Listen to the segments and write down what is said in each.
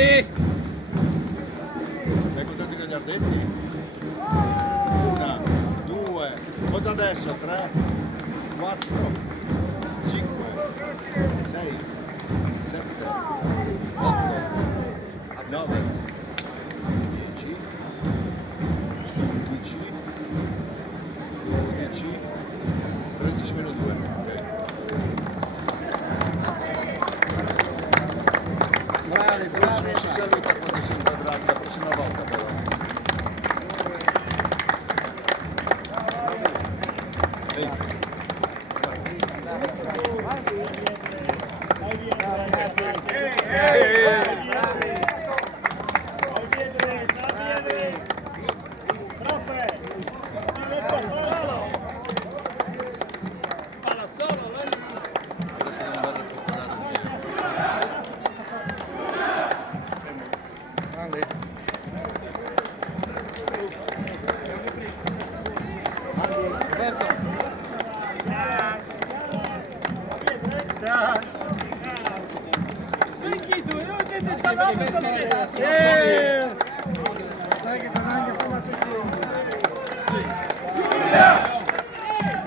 Bravi! Sei contento che gli ardetti? 1, 2, conta adesso, 3, 4, 5, 6, 7, 8, 9, 10, 11, 12, 13 meno 2. Bravi, bravi! Non si saluta quando si inquadrati, la prossima volta però.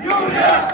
Giulia!